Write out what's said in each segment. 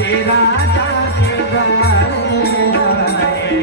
बड़े राजा के द्वारे आए।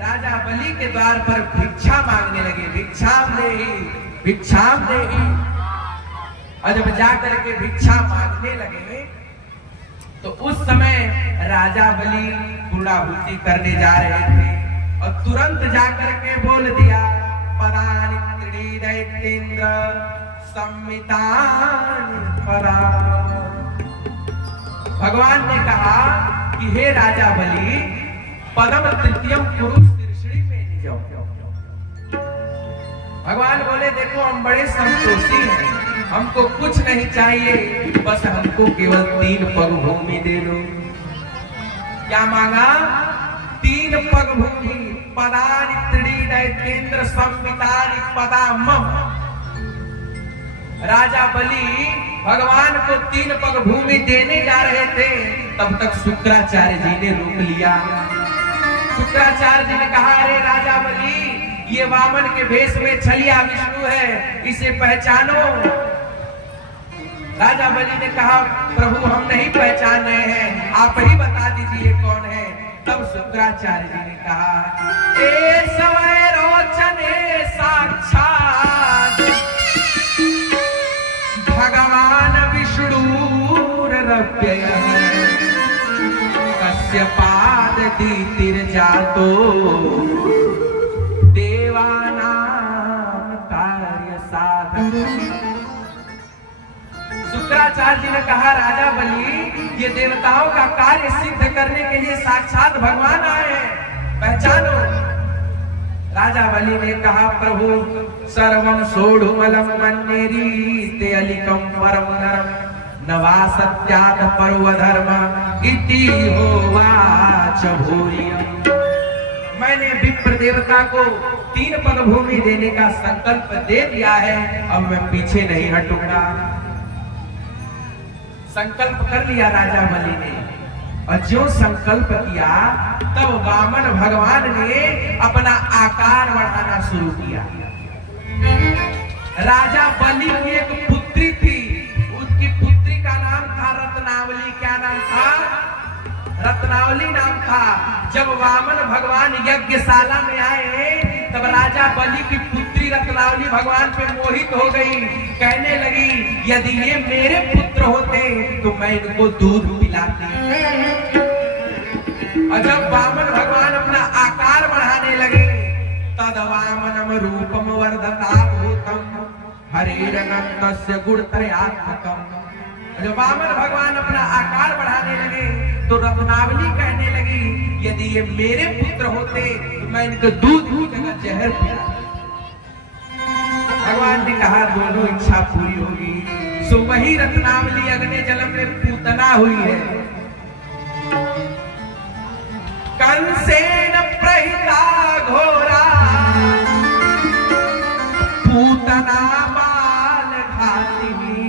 राजा बलि के द्वार पर भिक्षा मांगने लगे। भिक्षाम दे ही। और जब जाकर के भिक्षा मांगने लगे तो उस समय राजा बलि पूर्णाहुति करने जा रहे थे और तुरंत जाकर के बोल दिया पदानि त्रीणि दैत्येन्द्र संमितानि पदा। भगवान ने कहा कि हे राजा बलि पदम तृतीयम कुरु शीर्षणी में निजो। भगवान बोले देखो हम बड़े संतोषी हैं, हमको कुछ नहीं चाहिए, बस हमको केवल 3 पग भूमि दे दो। क्या मांगा? 3 पग भूमि। पदानि त्रीणि दैत्येन्द्र संमितानि पदा मम। राजा बलि भगवान को 3 पग भूमि देने जा रहे थे, तब तक शुक्राचार्य जी ने रोक लिया। शुक्राचार्य जी ने कहा अरे राजा बलि ये वामन के भेष में छलिया विष्णु है, इसे पहचानो। राजा बलि ने कहा प्रभु हम नहीं पहचान रहे हैं, आप ही बता दीजिए कौन है। तब शुक्राचार्य जी ने कहा ए समय रोचने साक्षात भगवान विष्णुरव्ययः कस्य पादतीतिर जातो देवानां कार्य साधक। शुक्राचार्य जी ने कहा राजा बलि ये देवताओं का कार्य सिद्ध करने के लिए साक्षात भगवान आए हैं, पहचानो। राजा बलि ने कहा, प्रभु सर्वम सोढ़ुमलम मन्नेरी ते अलिकम परम नरम नवा सत्यात पर्व धर्म इति होवाच भूरियम। मैंने विप्र देवता को 3 पग भूमि देने का संकल्प दे दिया है, अब मैं पीछे नहीं हटूंगा। संकल्प कर लिया राजा बलि ने, और जो संकल्प किया तब वामन भगवान ने अपना आकार बढ़ाना शुरू किया। राजा बलि की एक पुत्री थी, उसकी पुत्री का नाम था रत्नावली। क्या नाम था? रत्नावली नाम था। जब वामन भगवान यज्ञशाला में आए तब राजा बलि की पुत्री रत्नावली भगवान पे मोहित हो गई, कहने लगी, यदि ये मेरे पुत्र होते तो मैं इनको दूध पिलाती। और जब वामन भगवान अपना आकार बढ़ाने लगे, तद वामनम रूपम वर्धता भूतम हरेरनन्दस्य गुणत्रयात्मकम। जब वामन भगवान अपना आकार बढ़ाने लगे तो रत्नावली कहने लगी, यदि ये मेरे पुत्र होते तो मैं इनको दूध की जगह जहर पिलाती। भगवान ने कहा, दोनों इच्छा पूरी होगी। सो वही रत्नावली अग्नि जल में पूतना हुई है। कंसेन प्रहिता घोरा पूतना बाल घातिनी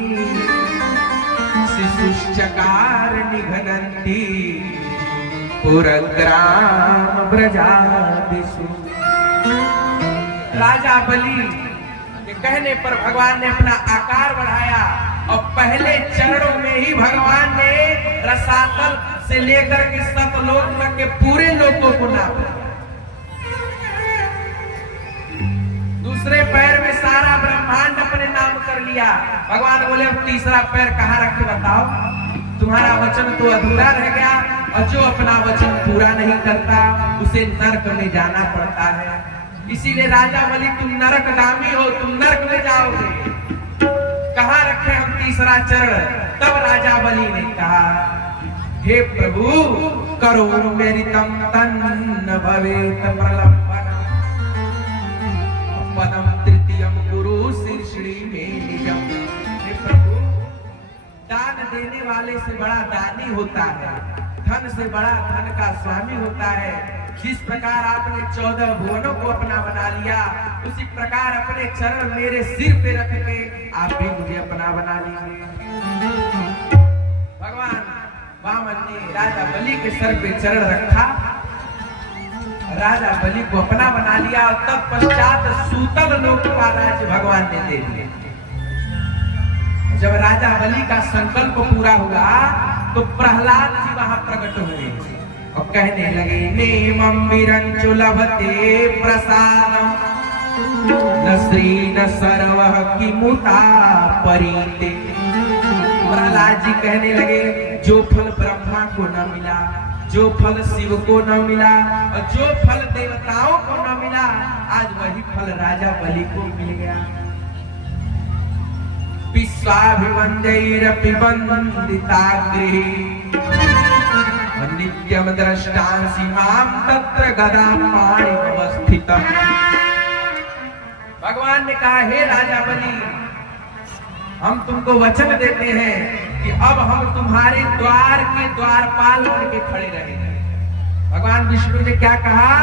शिशुश्चकार निघनन्ति पुरग्राम ब्रजादिषु। राजा बलि के कहने पर भगवान ने अपना आकार बढ़ाया, और पहले चरणों में ही भगवान ने रसातल से लेकर के सतलोक तक के पूरे लोगों को नापा। दूसरे पैर में सारा ब्रह्मांड अपने नाम कर लिया। भगवान बोले, अब तीसरा पैर कहाँ रखे बताओ? तुम्हारा वचन तो अधूरा रह गया, और जो अपना वचन पूरा नहीं करता उसे नरक में जाना पड़ता है। इसीलिए राजा बलि, तुम नरकगामी हो, तुम नरक में जाओगे। कहाँ रखे हम तीसरा चरण? तब राजा बलि ने कहा, हे प्रभु, करो मेरी तम तन्न भवेत प्रलंबनम पदम तृतीयम गुरु श्री में निजम। हे प्रभु, दान देने वाले से बड़ा दानी होता है, धन से बड़ा धन का स्वामी होता है। जिस प्रकार आपने 14 भुवनों को अपना बना लिया, उसी प्रकार अपने चरण मेरे सिर पे रख के आप भी मुझे अपना बना लीजिए। भगवान वामन ने राजा बलि के सर पे चरण रखा, राजा बलि को अपना बना लिया, और तब पश्चात सूतल लोक का राज्य भगवान ने दे दिया। जब राजा बलि का संकल्प पूरा हुआ तो प्रहलाद जी वहां प्रकट हुए और कहने लगे, नेमं विरंचु लभते प्रसादम न श्री न सर्वः किमुता परीते। प्रहलाद जी कहने लगे, जो फल ब्रह्मा को न मिला, जो फल शिव को न मिला, और जो फल देवताओं को न मिला, आज वही फल राजा बलि को मिल गया। विश्वाभिवन्द्यैरपि वन्दिताग्रे नित्यम द्रष्टांसि मां तत्र गदा पाणिवस्थितम्। भगवान ने कहा, हे राजा बलि, हम तुमको वचन देते हैं कि अब हम तुम्हारे द्वार के द्वारपाल बन के खड़े रहेंगे। भगवान विष्णु ने क्या कहा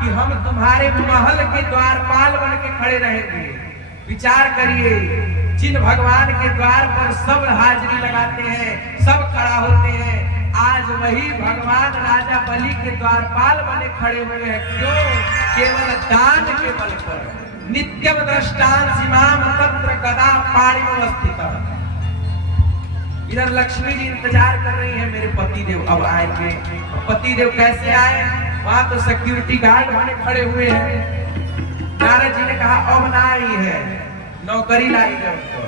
कि हम तुम्हारे महल के द्वारपाल बन के खड़े रहेंगे। विचार करिए, जिन भगवान के द्वार पर सब हाजिरी लगाते हैं, सब खड़ा होते हैं, आज वही भगवान राजा बलि के द्वारपाल बने खड़े हुए हैं। क्यों? केवल दान के बल पर। नित्यम द्रष्टांसि मां तत्र गदा पाणिवस्थितम्। इधर लक्ष्मी जी इंतजार कर रही है, मेरे पतिदेव अब आएंगे। पतिदेव कैसे आए? वहां तो सिक्योरिटी गार्ड बने खड़े हुए हैं। नारद जी ने कहा, अब ना आई है, नौकरी लाई है उसको।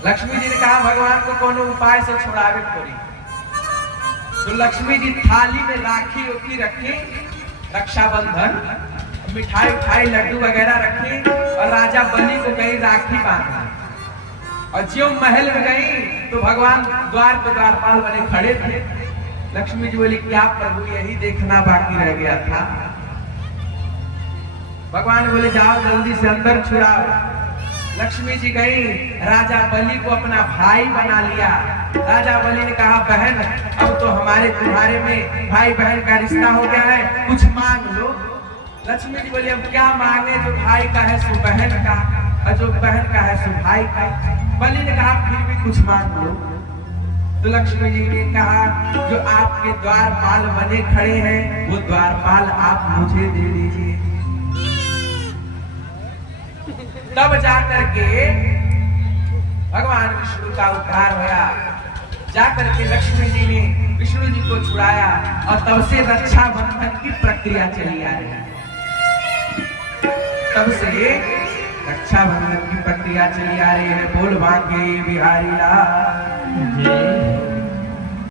लक्ष्मी जी ने कहा, भगवान को कोनो उपाय से छुड़ावे पड़ी। तो लक्ष्मी जी थाली में राखी उखी रखी, रक्षाबंधन, मिठाई उठाई लड्डू वगैरह रखी, और राजा बलि को गई राखी बांधना। और जो महल में गई तो भगवान द्वार पे द्वारपाल बने खड़े थे। लक्ष्मी जी बोली क्या प्रभु यही देखना बाकी रह गया था। भगवान बोले जाओ जल्दी से अंदर छुड़ाओ। लक्ष्मी जी गई, राजा बलि को अपना भाई बना लिया। राजा बलि ने कहा बहन अब तो हमारे तुम्हारे में भाई बहन का रिश्ता हो गया है, कुछ मांग लो। लक्ष्मी जी बोली अब क्या मांगे, जो भाई का है सो बहन का, और जो बहन का है सो भाई का। बलि ने कहा फिर भी कुछ मांग लो। तो लक्ष्मी जी ने कहा जो आपके द्वारपाल बने खड़े हैं वो द्वारपाल आप मुझे दे दीजिए। तब जाकर के भगवान विष्णु का उद्धार हुआ। जाकर के लक्ष्मी जी ने विष्णु जी को छुड़ाया और तब से रक्षाबंधन की प्रक्रिया चली आ रही है। तब से रक्षाबंधन की प्रक्रिया चली आ रही है। बोल बांके बिहारी लाल।